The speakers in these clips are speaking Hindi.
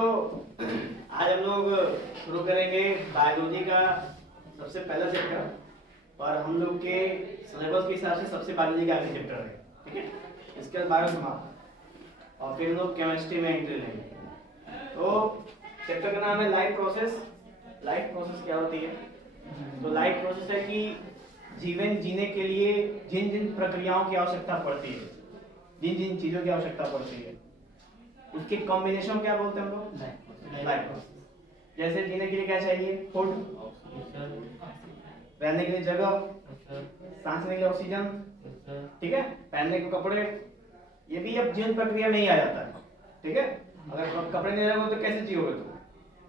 आज हम लोग शुरू करेंगे बायोलॉजी का सबसे पहला चैप्टर और हम लोग के सिलेबस के हिसाब से सबसे बायोलॉजी का आखिरी चैप्टर है, ठीक है। इसके बाद बायो समाप्त और फिर हम लोग केमिस्ट्री में एंट्री लेंगे। तो चैप्टर का नाम है लाइफ प्रोसेस। लाइफ प्रोसेस क्या होती है? तो लाइफ प्रोसेस है कि जीवन जीने के लिए जिन जिन प्रक्रियाओं की आवश्यकता पड़ती है, जिन जिन चीजों की आवश्यकता पड़ती है, उसके कॉम्बिनेशन क्या बोलते हैं हम लोग? Life process. जैसे जीने के लिए क्या चाहिए? फूड, रहने के लिए जगह, सांस लेने के लिए ऑक्सीजन, ठीक है, पहनने के कपड़े, ये भी अब जीवन प्रक्रिया में ही आ जाता है, ठीक है। अगर कपड़े नहीं रहोगे तो कैसे जियोगे तुम?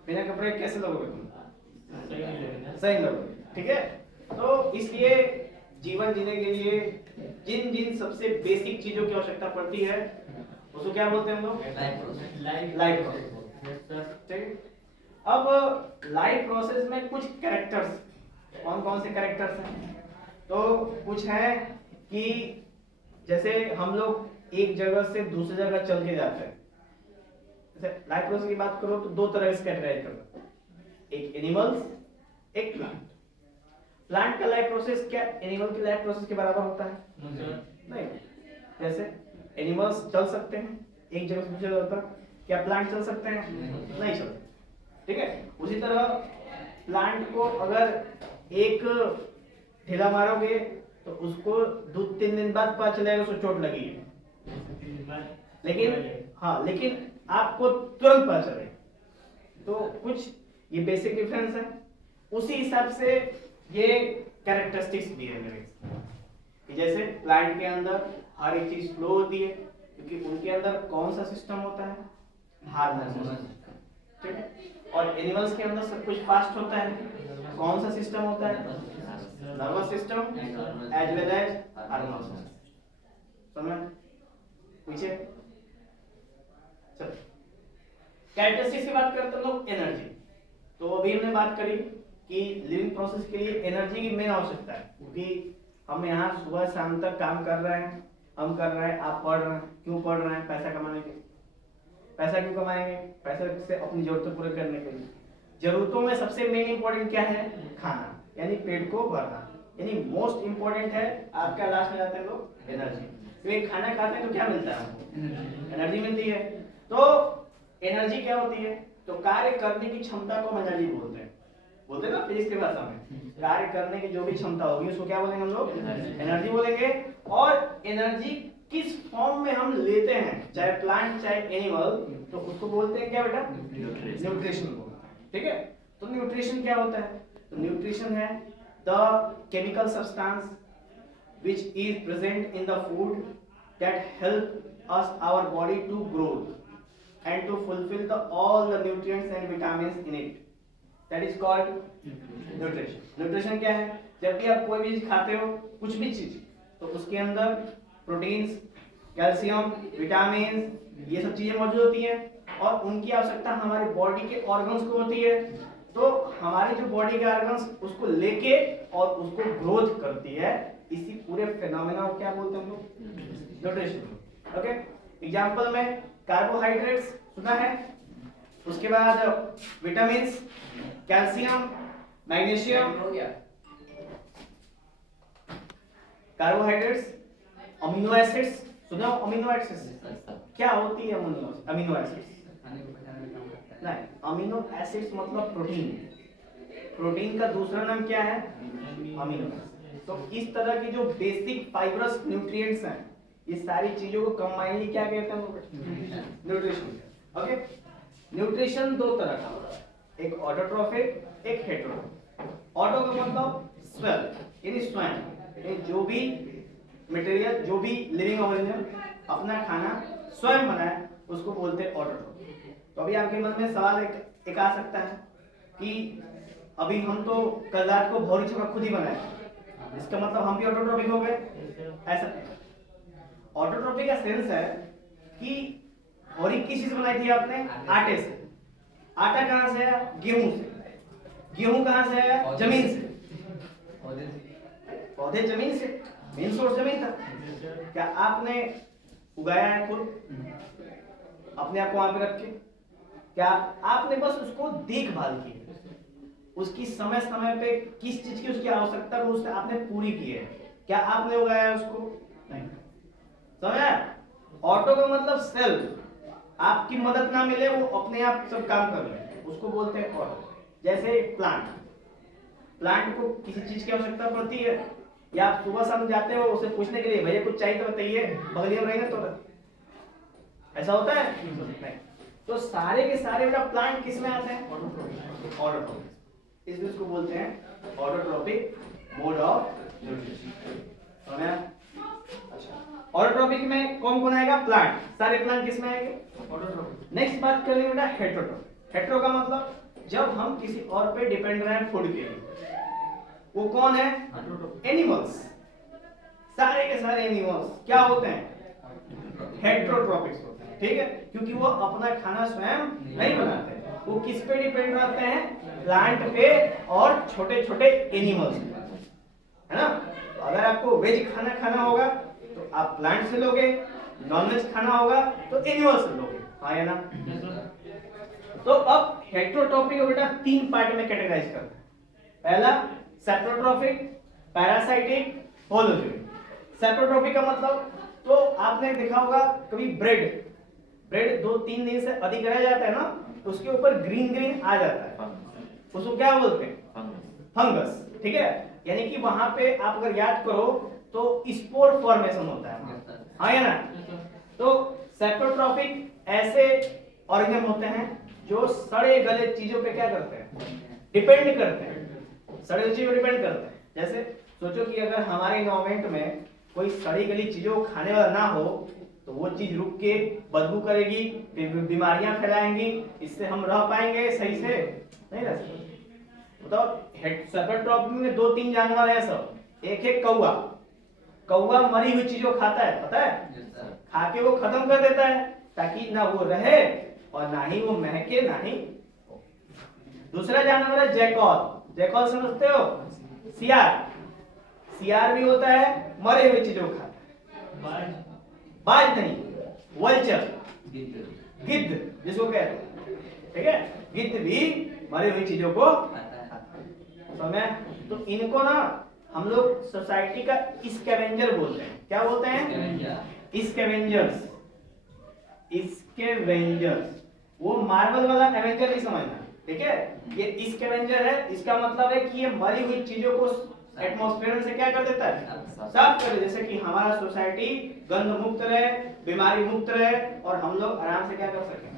बिना कपड़े कैसे लोगे तुम? सही लोगे, ठीक है। तो इसलिए जीवन जीने के लिए जिन जिन सबसे बेसिक चीजों की आवश्यकता पड़ती है उसको क्या बोलते हैं हम लोग? लाइफ प्रोसेस, ठीक। अब लाइफ प्रोसेस में कुछ कैरेक्टर्स, कौन कौन से कैरेक्टर्स हैं? तो कुछ है कि जैसे हम लोग एक जगह से दूसरी जगह चल के जाते हैं। जैसे लाइफ प्रोसेस की बात करो तो दो तरह से कैटेगराइज करते हैं, एक एनिमल्स, एक प्लांट। प्लांट का लाइफ प्रोसेस क्या एनिमल के लाइफ प्रोसेस के बराबर होता है? नहीं। जैसे एनिमल्स चल सकते हैं एक जगह से दूसरी जगह पर, क्या प्लांट चल सकते हैं? नहीं चल सकते, ठीक है। उसी तरह प्लांट को अगर एक ढीला मारोगे तो उसको 2-3 दिन बाद पता चलेगा उसको चोट लगी है, लेकिन आपको तुरंत पता चलेगा। तो कुछ ये बेसिक डिफरेंस है। उसी हिसाब से ये कैरेक्टरिस्टिक्स दिए हैं मेरे, कि जैसे प्लांट के अंदर हर एक चीज फ्लो होती है क्योंकि उनके अंदर कौन सा सिस्टम होता है? हार्मोन सिस्टम, ठीक है। और एनिमल्स के अंदर सब कुछ फास्ट होता है, कौन सा सिस्टम होता है? Nervous system as well as hormone system. समझ पीछे चलो कैरेक्टरिस्टिक्स की बात करते हैं लोग। एनर्जी, तो अभी हमने बात करी कि लिविंग प्रोसेस के लिए एनर्जी की मेन आवश्यकता है, क्योंकि हम यहाँ सुबह शाम तक काम कर रहे हैं, हम कर रहे हैं, आप पढ़ रहे हैं। क्यों पढ़ रहे हैं? पैसा कमाने के लिए। पैसा क्यों कमाएंगे? पैसा से अपनी जरूरतें पूरे करने के लिए। जरूरतों में सबसे मेन इंपॉर्टेंट क्या है? खाना, यानी पेट को भरना, यानी मोस्ट इंपॉर्टेंट है आपका। लास्ट में जाते हैं लोग एनर्जी, क्योंकि खाना खाते हैं तो क्या मिलता है? एनर्जी मिलती है। तो एनर्जी क्या होती है? तो कार्य करने की क्षमता को एनर्जी बोलते हैं ना फिजिक्स की भाषा में। कार्य करने की जो भी क्षमता होगी उसको क्या बोलेंगे हम लोग? एनर्जी बोलेंगे। और एनर्जी किस फॉर्म में हम लेते हैं, चाहे प्लांट चाहे एनिमल, तो उसको बोलते हैं क्या बेटा? न्यूट्रिशन बोलते हैं, ठीक है। तो न्यूट्रिशन क्या होता है? तो न्यूट्रिशन है the chemical substance which is present in the food that help us our body to grow and to fulfill all the nutrients and vitamins in it. That is called nutrition. Nutrition क्या है? जब भी आप कोई भी चीज खाते हो, कुछ भी चीज, तो उसके अंदर प्रोटीन्स, कैल्शियम, विटामिन, ये सब चीजें मौजूद होती हैं और उनकी आवश्यकता हमारे बॉडी के ऑर्गन्स को होती है। तो हमारे जो बॉडी के ऑर्गन्स उसको लेके और उसको ग्रोथ करती है। इसी पूरे फिनोमेना को क्या बोलते हैं हम लोग? Nutrition, okay. एग्जांपल में कार्बोहाइड्रेट्स सुना है, उसके बाद vitamins, calcium, magnesium, carbohydrates, amino acids सुना हो? अमीनो एसिड्स क्या होती है? अमीनो एसिड्स नहीं, अमीनो एसिड्स मतलब प्रोटीन। प्रोटीन का दूसरा नाम क्या है? Amino acid. तो इस तरह की जो बेसिक फाइबरस न्यूट्रिएंट्स हैं, ये सारी चीजों को कंबाइनली क्या कहते हैं? Nutrition, okay. न्यूट्रिशन दो तरह का होता है, एक ऑटोट्रोफिक, एक हेटेरोट्रोफिक। ऑटो का मतलब स्वयं, यानी स्वयं, यानी जो भी मटेरियल, जो भी लिविंग ऑर्गेनिज्म अपना खाना स्वयं बनाए उसको बोलते हैं ऑटोट्रोफिक। तो अभी आपके मन में सवाल एक आ सकता है कि अभी हम तो कल रात को भौरी चोखा खुद ही बनाए, इसका मतलब हम भी ऑटोट्रोफिक हो गए? ऐसा ऑटोट्रोफिक का सेंस है कि भौरी किस चीज से बनाई थी आपने? आटे से। आटा कहां से है? गेहूं से। गेहूं कहां से है? जमीन से। पौधे जमीन से, मेन सोर्स जमीन था। क्या आपने उगाया है खुद अपने आप को वहां पे रख के? क्या आपने बस उसको देखभाल की, उसकी समय समय पे किस चीज की उसकी आवश्यकता है उससे आपने पूरी की है, क्या आपने उगाया उसको? नहीं। समझ? ऑटो का मतलब सेल्फ, आपकी मदद ना मिले वो अपने आप सब काम कर ले, उसको बोलते हैं ऑटो। जैसे प्लांट, प्लांट को किसी चीज की आवश्यकता पड़ती है, या आप सुबह शाम जाते हो उसे पूछने के लिए भैया कुछ चाहिए तो बताइए, बगलिया में रहेगा तो ऐसा होता है नहीं। तो सारे के सारे बेटा प्लांट किस में आते हैं? ऑटोट्रोपिक। इसलिए उसको बोलते हैं ऑटोट्रोपिक मोड ऑफ न्यूट्रिशन। समझा? अच्छा, ऑटोट्रोपिक में कौन कौन आएगा? प्लांट। सारे प्लांट किस में आएंगे? ऑटोट्रोपिक। नेक्स्ट बात करेंगे बेटा हेटेरोट्रोपिक। हेटेरो का मतलब जब हम किसी और पे डिपेंड रहे फूड के लिए, वो कौन है? एनिमल्स। सारे के सारे एनिमल्स क्या होते हैं? हेटेरोट्रोपिक्स होते हैं। ठीक है, क्योंकि वो अपना खाना स्वयं नहीं बनाते, वो किस पे डिपेंड रहते हैं? प्लांट पे और छोटे छोटे एनिमल्स पे, है ना? तो अगर आपको वेज खाना खाना होगा तो आप प्लांट से लोगे, नॉन वेज खाना होगा तो एनिमल से लोगे, हाँ या ना? तो अब हेटेरोट्रोपिक को बेटा तीन पार्ट में कैटेगराइज करते हैं। पहला सेप्रोट्रोपिक, पैरासाइटिक, होलोजोइक। सेप्रोट्रोपिक का मतलब, तो आपने देखा होगा कभी ब्रेड 2-3 दिन से अधिक रह जाता है ना, तो उसके ऊपर ग्रीन ग्रीन आ जाता है, उसको क्या बोलते हैं? फंगस। ठीक है, यानी कि वहां पे आप अगर याद करो तो स्पोर फॉर्मेशन होता है, हाँ या ना? तो सेप्रोट्रोपिक ऐसे ऑर्गेनिज्म होते हैं जो सड़े गले चीजों पे क्या करते हैं? डिपेंड करते हैं, सड़े गले चीजों पे डिपेंड करते हैं। जैसे सोचो कि अगर हमारे एनवायरमेंट में कोई सड़ी गली चीजों को खाने वाला ना हो तो वो चीज रुक के बदबू करेगी, फिर बीमारियां फैलाएंगी, इससे हम रह पाएंगे सही से? नहीं रह सकते। बताओ, सेप्रोट्रोपिक में 2-3 जानवर है सब। एक है कौवा। कौवा मरी हुई चीजों खाता है, पता है? खा के वो खत्म कर देता है ताकि ना वो रहे और ना ही वो महके ना ही। दूसरा जानवर है जैकॉल। जैकॉल समझते हो? सियार। सियार भी होता है, मरे हुए चीजों को खाता है। बाज नहीं, वल्चर, गिद्ध जिसको कहते हैं। ठीक है, गिद्ध भी मरी हुई चीजों को खाता है। समझ? तो इनको ना हम लोग सोसाइटी का स्कैवेंजर बोलते हैं। क्या बोलते हैं? स्कैवेंजर्स। स्कैवेंजर्स, वो मार्वल वाला एवेंजर नहीं समझना, ठीक है? ये स्कैवेंजर है, इसका मतलब है कि ये मरी हुई चीजों को एटमॉस्फेयर में से क्या कर देता है? साफ कर देता है। जैसे कि हमारा सोसाइटी गंध मुक्त रहे, बीमारी मुक्त रहे और हम लोग आराम से क्या कर सकें?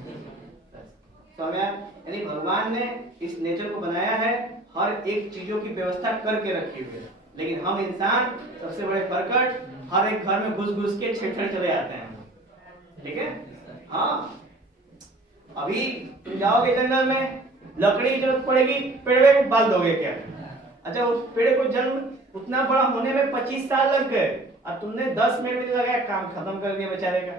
समझ? यानी भगवान ने इस नेचर को बनाया है, हर एक चीजों की व्यवस्था करके रखी हुई है, लेकिन हम इंसान सबसे बड़े परकट, हर एक घर में घुस घुस के छेड़ चले आते हैं। ठीक है? हाँ, अभी तुम जाओगे जंगल में, लकड़ी की जरूरत पड़ेगी, पेड़ में बाल दोगे क्या? अच्छा, उस पेड़ को जन्म उतना बड़ा होने में 25 साल लग गए और तुमने 10 मिनट में लगाया, काम खत्म कर दिया, बेचारे का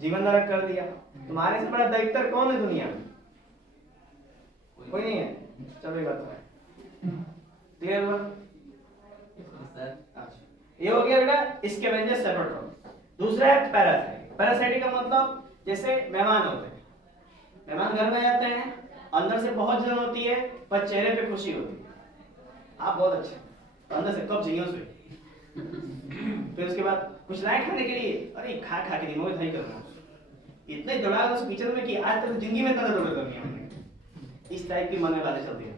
जीवन नरक कर दिया। तुम्हारे से बड़ा दैत्य कौन है दुनिया में? कोई नहीं है। चलो ये बात है, क्लियर हुआ? ये हो गया बेटा स्कैवेंजर सेप्रोट्रोपिक। दूसरा है पैरासाइट। पैरासाइट का मतलब जैसे मेहमान होते हैं, मेहमान घर में आते हैं, अंदर से बहुत जलन होती है पर चेहरे पे खुशी होती है, आप बहुत अच्छे, तो अंदर से कब चाहिए उसे। फिर उसके बाद कुछ लाए खाने के लिए, अरे खा खा के दिमाग नहीं करना, इतने दौड़ा उस किचन में कि आज तक जिंदगी में इतना दौड़ करनी है हमने। इस टाइप की मन में बातें चलती है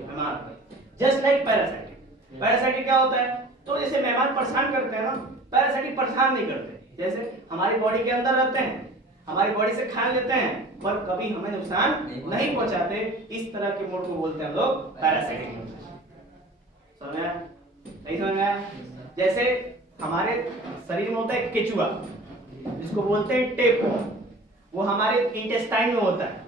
मेहमान। Just like parasitic. पैरासाइटिक क्या होता है? तो जैसे मेहमान परेशान करते हैं ना, पैरासाइटिक परेशान नहीं करते। जैसे हमारी बॉडी के अंदर रहते हैं, हमारी बॉडी से खा लेते हैं पर कभी हमें नुकसान नहीं पहुंचाते, इस तरह के मोड को बोलते हैं हम लोग पैरासाइटिक। समझ आया? नहीं समझ आया? जैसे हमारे शरीर में होता है केचुआ, जिसको बोलते हैं टेपवर्म, वो हमारे इंटेस्टाइन में होता है,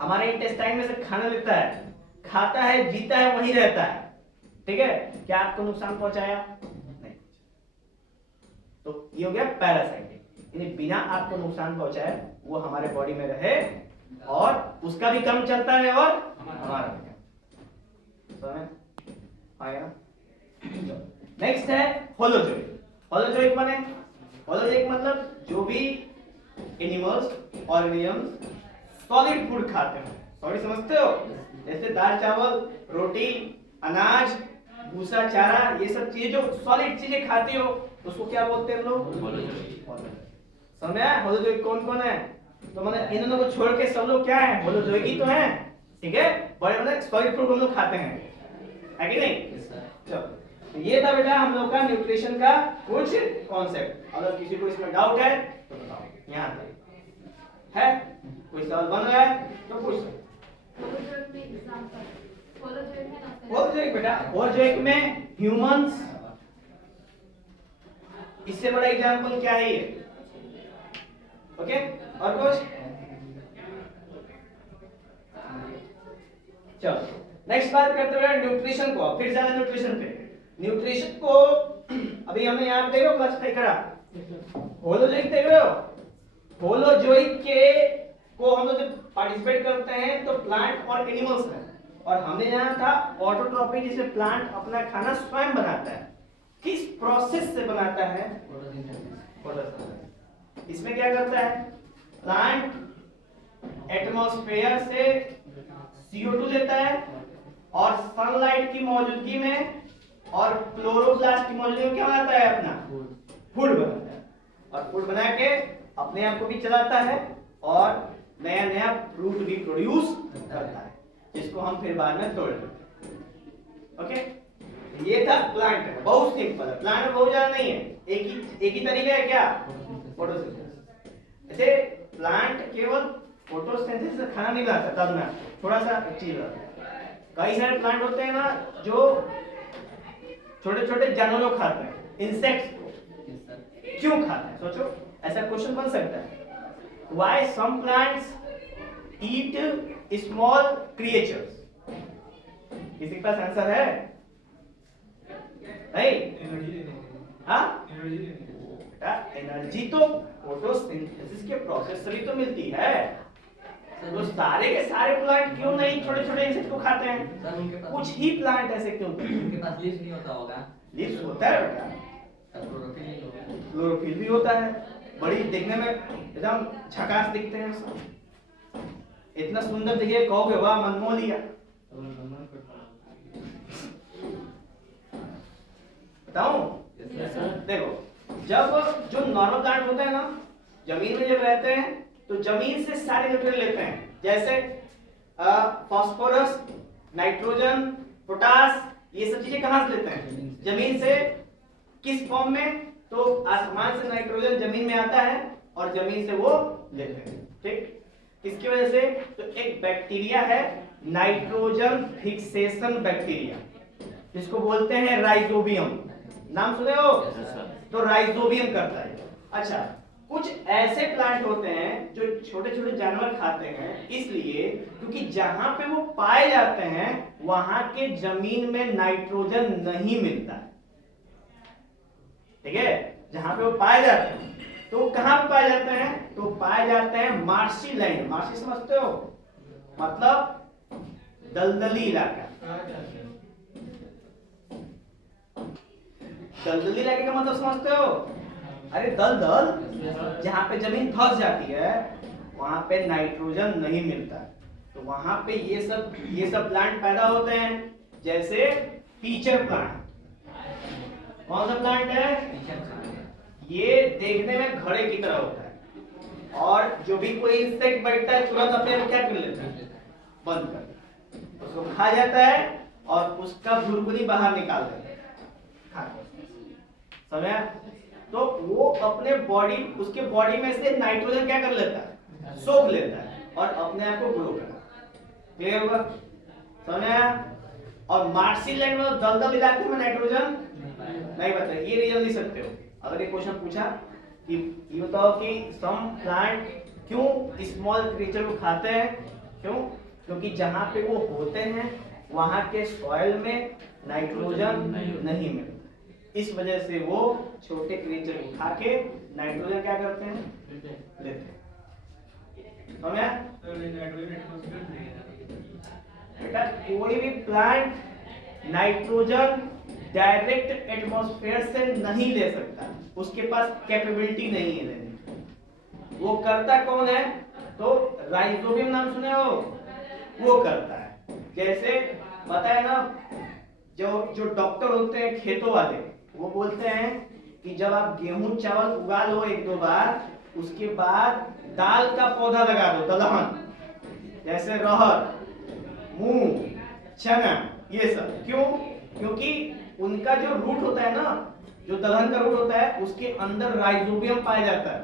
हमारे इंटेस्टाइन में से खाना लेता है, खाता है, जीता है, वहीं रहता है। ठीक है? क्या आपको नुकसान पहुंचाया? नहीं। तो ये हो गया पैरासाइटिक, यानी बिना आपको नुकसान पहुंचाए वो हमारे बॉडी में रहे और उसका भी कम चलता है और हमारा भी कम। समझ आया ना? नेक्स्ट है होलोजोइक। होलोजोइक माने, होलोजोइक मतलब जो भी एनिमल्स, ऑर्गेनिजम्स सॉलिड फूड खाते हैं। सॉलिड समझते हो? जैसे दाल चावल, रोटी, अनाज, भूसा, चारा, ये सब चीजें जो सॉलिड चीजें खाते हो उसको क्या बोलते हैं हम लोग? समझा? होलोजोइक कौन कौन है? तो मतलब इन दोनों को छोड़ के सब लोग क्या है? होलोजोइक ही तो हैं। ठीक है, बड़े बड़े सॉलिड फूड हम लोग खाते हैं, है कि नहीं? चलो, तो ये था बेटा हम लोग का न्यूट्रिशन का कुछ कॉन्सेप्ट। अगर किसी को इसमें डाउट है तो बताओ, यहाँ तक है? कोई सवाल बन रहा है तो पूछ सकते। होलोजोइक बेटा, होलोजोइक में ह्यूमंस, इससे बड़ा एग्जांपल क्या है ये? ओके, और कुछ? चलो नेक्स्ट बात करते हैं न्यूट्रिशन को। फिर जाना न्यूट्रिशन पे। न्यूट्रिशन को अभी हमने यहाँ पे देखो क्लासिफाई करा। होलोजोइक देख रहे हो? होलोजोइक के को हम लोग जब पार्टिसिपेट करते हैं तो प्लांट और एनिमल्स में, और हमने यहाँ था ऑटोट्रॉफी, जिसे प्लांट अपना खाना स्वयं बनाता है। किस प्रोसेस से बनाता है? इसमें क्या करता है? प्लांट एटमॉस्फेयर से CO2 लेता है और सनलाइट की मौजूदगी में और क्लोरोप्लास्ट की मौजूदगी में क्या बनाता है? अपना फूड बनाता है, और फूड बना के अपने आप को भी चलाता है और नया नया फ्रूट भी प्रोड्यूस करता है, जिसको हम फिर बाद में तोड़ लेते हैं। ओके, ये था प्लांट। बहुत सिंपल है, प्लांट में बहुत ज्यादा नहीं है, एक ही तरीका है क्या? फोटोसिंथेसिस। ऐसे प्लांट केवल फोटोसिंथेसिस से खाना नहीं बनाता, तब ना थोड़ा सा चीज है। कई सारे प्लांट होते हैं ना जो छोटे छोटे जानवरों खाते हैं, इंसेक्ट्स को। क्यों खाते हैं? सोचो, ऐसा क्वेश्चन बन सकता है। Why some plants eat small creatures? किसी के पास आंसर है? नहीं? हाँ, एनर्जी तो फोटोसिंथेसिस के प्रोसेस से भी तो मिलती है। तो सारे के सारे प्लांट क्यों नहीं छोटे छोटे इंसेक्ट को खाते हैं? कुछ ही प्लांट ऐसे क्यों होते हैं? उनके पास लीव्स नहीं होता होगा। लीव्स होता है बेटा, क्लोरोफिल भी होता है। बड़ी देखने में एकदम झकास दिखते हैं सब। इतना सुंदर देखिए, कहोगे वाह मन मोह लिया। बताऊं? देखो, जब जो नॉर्मल प्लांट होते हैं ना, जमीन में जब रहते हैं तो जमीन से सारे न्यूट्रिएंट लेते हैं, जैसे फास्फोरस, नाइट्रोजन, पोटास, ये सब चीजें कहां से लेते हैं? जमीन से। किस फॉर्म में? तो आसमान से नाइट्रोजन जमीन में आता है और जमीन से वो लेते हैं। ठीक, इसकी वजह से तो एक बैक्टीरिया है नाइट्रोजन फिक्सेशन बैक्टीरिया, जिसको बोलते हैं राइजोबियम। नाम सुने हो? तो राइजोबियम करता है। अच्छा, कुछ ऐसे प्लांट होते हैं जो छोटे छोटे जानवर खाते हैं, इसलिए क्योंकि जहां पे वो पाए जाते हैं वहां के जमीन में नाइट्रोजन नहीं मिलता है। ठीक है, जहां पे वो पाए जाते हैं तो कहां पे पाए जाते हैं? तो पाए जाते हैं मार्शी लैंड। मार्शी समझते हो? मतलब दलदली इलाका। दलदली इलाके का मतलब समझते हो? अरे दलदल, जहां पे जमीन धंस जाती है वहां पे नाइट्रोजन नहीं मिलता, तो वहां पे ये सब प्लांट पैदा होते हैं, जैसे टीचर प्लांट। कौन सा प्लांट है? ये देखने में घड़े की तरह होता है, और जो भी कोई इंसेक्ट बैठता है तुरंत अपने आप क्या कर लेता है? बंद कर, उसको खा जाता है और उसका बुलबुली बाहर निकाल देता है। समझा? तो वो अपने बॉडी, उसके बॉडी में से नाइट्रोजन क्या कर लेता है? सोख लेता है और अपने आप को ग्रो करता है। क्लियर होगा? समझा? और मार्शी लैंड में दलदल इलाके में नाइट्रोजन नहीं बता, ये रीजन नहीं सकते हो। अगर ये क्वेश्चन पूछा कि ये बताओ कि सम प्लांट क्यों स्मॉल क्रिएचर को खाते हैं? क्यों? क्योंकि जहां पे वो होते हैं वहां के सॉइल में नाइट्रोजन नहीं मिलता, इस वजह से वो छोटे क्रिएचर को खा के नाइट्रोजन क्या करते हैं? लेते हैं। समझा? बेटा कोई भी प्लांट नाइट्रोजन डायरेक्ट एटमॉस्फेयर से नहीं ले सकता, उसके पास कैपेबिलिटी नहीं है लेने। वो करता कौन है? तो राइजोबियम नाम सुने हो, वो करता है। जैसे पता है ना, जो डॉक्टर होते हैं खेतों वाले, वो बोलते हैं कि जब आप गेहूं चावल उगा लो एक दो बार, उसके बाद दाल का पौधा लगा दो, दलहन, जैसे रहर, मूंग, चना, ये सब। क्यों? क्योंकि उनका जो रूट होता है ना, जो दलहन का रूट होता है, उसके अंदर राइजोबियम पाया जाता है।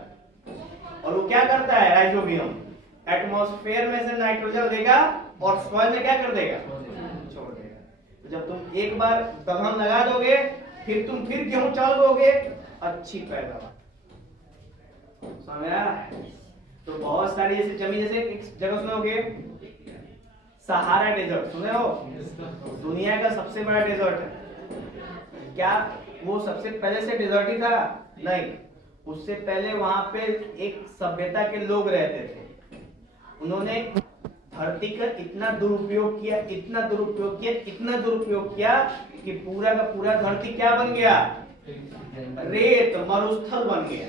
और वो क्या करता है राइजोबियम? एटमॉस्फेयर में से नाइट्रोजन लेगा और सॉइल में क्या कर देगा? छोड़ देगा। तो जब तुम एक बार दलहन लगा दोगे, फिर तुम फिर गेहूं चावल बोगे, अच्छी पैदावार। समझ आया? तो बहुत सारी ऐसी जमीन, जैसे एक जगह सुनोगे सहारा डेजर्ट, सुने हो? दुनिया का सबसे बड़ा डेजर्ट है। क्या वो सबसे पहले से डेजर्ट ही था? नहीं, उससे पहले वहां पे एक सभ्यता के लोग रहते थे। उन्होंने धरती का इतना दुरुपयोग किया, इतना दुरुपयोग किया, इतना दुरुपयोग किया कि पूरा का पूरा धरती क्या बन गया? रेत, मरुस्थल बन गया।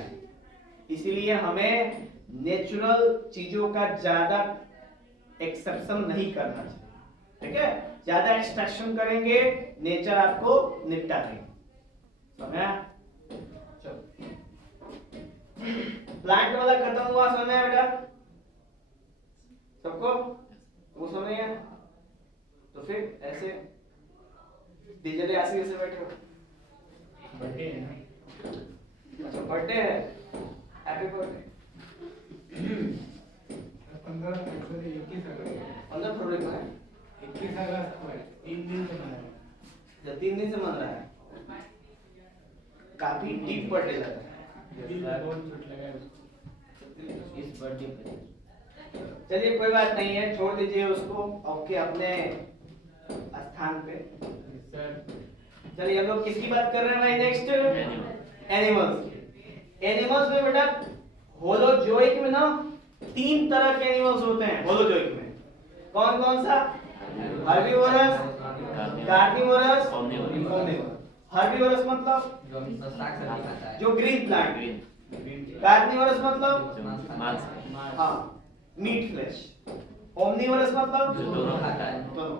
इसीलिए हमें नेचुरल चीजों का ज्यादा एक्सेप्शन नहीं करना चाहिए, ठीक है? ज्यादा एक्सट्रैक्शन करेंगे, नेचर आपको निपटा देगा। समझा? चलो, प्लांट वाला खत्म हुआ। समझ में बेटा सबको? वो समझ है? तो फिर ऐसे डीजे आसी से बैठे हो। बर्थडे है ना? अच्छा, बर्थडे है, हैप्पी बर्थडे। 15 फरवरी को है। 21 अगस्त को है, 3 दिन से मना रहे जब 3 दिन से मन रहा है, काफी डीप बर्थडे लग रहा है। बहुत छूट लगा इस बर्थडे पे चलिए कोई बात नहीं है, छोड़ दीजिए उसको, ओके, अपने स्थान पे। चलिए हम लोग किसकी बात कर रहे हैं भाई? Next animals. एनिमल्स में बेटा होलोजोइक में ना 3 तरह के एनिमल्स होते हैं। होलोजोइक में कौन कौन सा? Herbivorous, carnivorous, omnivorous. हर्बीवोरस मतलब जो ग्रीन प्लांट, कार्निवोरस मतलब हाँ मीट फ्लैश, ओमनिवोरस मतलब जो दोनों खाता है। दोनों।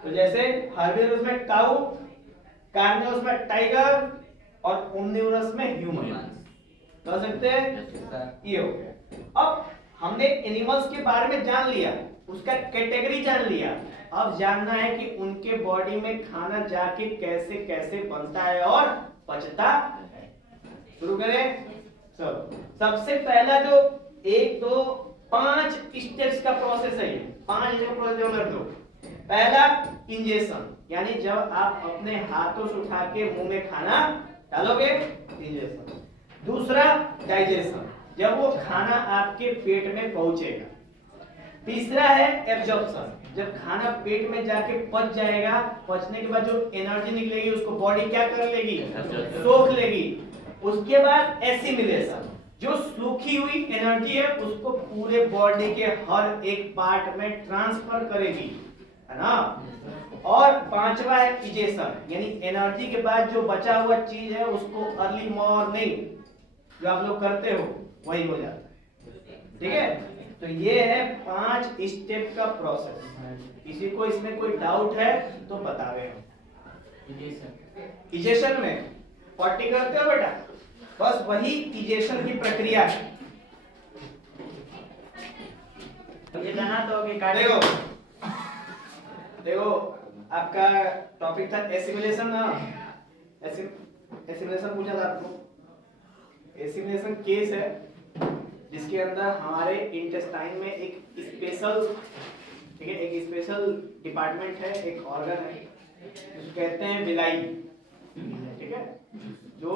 तो जैसे हर्बीवोरस में काऊ, कार्निवोरस में टाइगर और ओमनिवोरस में ह्यूमन। कर सकते हैं? ये हो गया। अब हमने एनिमल्स के बारे में जान लिया, उसका कैटेगरी जान लिया। अब जानना है कि उनके बॉडी में खाना जाके कैसे कैसे बनता है और पचता है। शुरू करें? चलो, सबसे पहला जो 1 2 5 स्टेप्स का प्रोसेस है, 5 जो प्रोसेस कर दो। पहला इंजेक्शन, यानी जब आप अपने हाथों से उठा के मुंह में खाना डालोगे, इंजेक्शन। दूसरा डाइजेशन, जब वो खाना आपके पेट में पहुंचेगा। तीसरा है एब्जॉर्प्शन, जब खाना पेट में जाके पच जाएगा, पचने के बाद जो एनर्जी निकलेगी उसको बॉडी क्या कर लेगी? सोख लेगी। उसके बाद एसिमिलेशन, जो सूखी हुई एनर्जी है उसको पूरे बॉडी के हर एक पार्ट में ट्रांसफर करेगी, है ना? और पांचवा है इजेशन, यानी एनर्जी के बाद जो बचा हुआ चीज है उसको अर्ली मॉर्निंग जो आप लोग करते हो वही हो जाता है, ठीक है? तो ये है 5 स्टेप का प्रोसेस। किसी को इसमें कोई डाउट है तो बतावे हम। इजेशन में 40 करते हो बेटा, बस वही इजेशन की प्रक्रिया है। ये जाना तो कि देखो आपका टॉपिक था एसिमिलेशन ना, एसिमिलेशन पूछा था आपको। एसिमिलेशन केस है जिसके अंदर हमारे इंटेस्टाइन में एक स्पेशल, ठीक है, एक स्पेशल डिपार्टमेंट है, एक ऑर्गन है जिसको कहते हैं विलाई, ठीक है? जो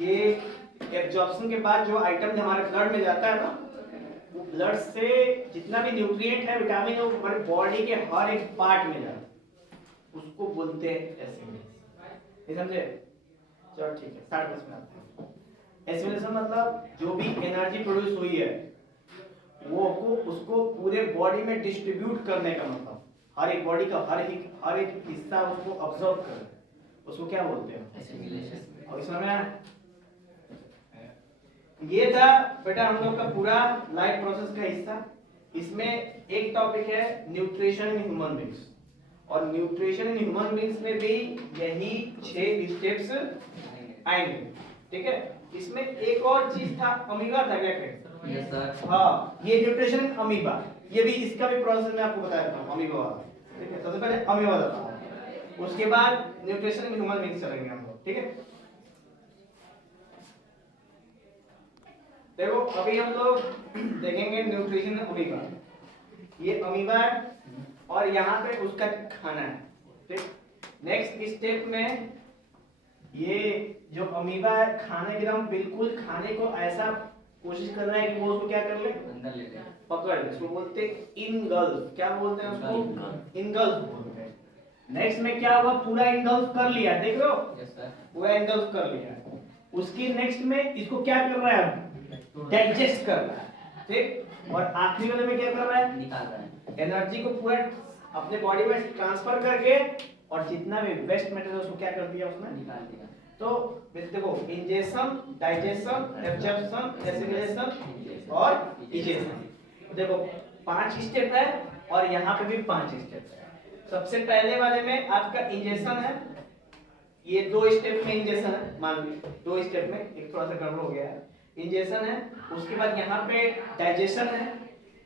ये एब्जॉर्प्शन के बाद जो आइटम हमारे ब्लड में जाता है ना, वो ब्लड से जितना भी न्यूट्रिएंट है, विटामिन है, वो हमारे बॉडी के हर एक पार्ट में जाता है, उसको बोलते हैं एसिमिलेशन। ये समझे? चलो ठीक है, 60 में आते हैं। एसिमिलेशन मतलब जो भी एनर्जी प्रोड्यूस हुई है वो को उसको पूरे बॉडी में डिस्ट्रीब्यूट करने का मतलब, हर एक बॉडी का हर एक हिस्सा उसको अब्सॉर्ब करे, उसको क्या बोलते हैं? एसिमिलेशन। और इसमें ये था बेटा हम लोग का पूरा लाइफ प्रोसेस का हिस्सा। इसमें एक टॉपिक है न्यूट्रिशन इन ह्यूमन बींग्स, और न्यूट्रिशन इन ह्यूमन बींग्स में भी यही 6 स्टेप्स आएंगे, ठीक है। इसमें एक और चीज था, अमीबा था क्या कहें? Yes sir. हाँ, ये न्यूट्रिशन अमीबा, ये भी इसका भी प्रोसेस मैं आपको बता देता हूँ, अमीबा वाला, ठीक है। सबसे पहले अमीबा बताता हूँ, उसके बाद न्यूट्रिशन इन ह्यूमन बींग्स चलेंगे हम लोग, ठीक है। देखो अभी हम लोग देखेंगे न्यूट्रिशन अमीबा, ये अमीबा है और यहाँ पे उसका खाना है, ठीक। नेक्स्ट स्टेप में ये जो अमीबा है खाने के दम बिल्कुल खाने को ऐसा कोशिश कर रहा है कि वो उसको क्या कर ले, अंदर ले ले। पकड़ ले, उसको बोलते हैं इनगल्फ। क्या बोलते हैं उसको? इनगल्फ बोलते हैं। नेक्स्ट में क्या हुआ, पूरा इनगल्फ कर लिया, देख रहे हो? Yes sir. पूरा इनगल्फ कर लिया। उसकी नेक्स्ट में इसको क्या कर रहा है, डाइजेस्ट कर रहा है, ठीक। और आखिरी वाले में क्या कर रहा है, निकाल रहा है। एनर्जी को पूरा अपने बॉडी में ट्रांसफर करके, और जितना भी वेस्ट मटेरियल उसको क्या कर दिया उसने, निकाल दिया। तो देखो इंजेक्शन, डाइजेशन, एब्जॉर्प्शन, एसिमिलेशन और इजेशन। देखो 5 स्टेप है और यहाँ पे भी 5 स्टेप है। सबसे पहले वाले में आपका इंजेक्शन है, ये 2 स्टेप में इंजेक्शन है, मान लीजिए 2 स्टेप में, एक थोड़ा सा गड़बड़ हो गया है, इंजेक्शन है। उसके बाद यहाँ पे डाइजेशन है,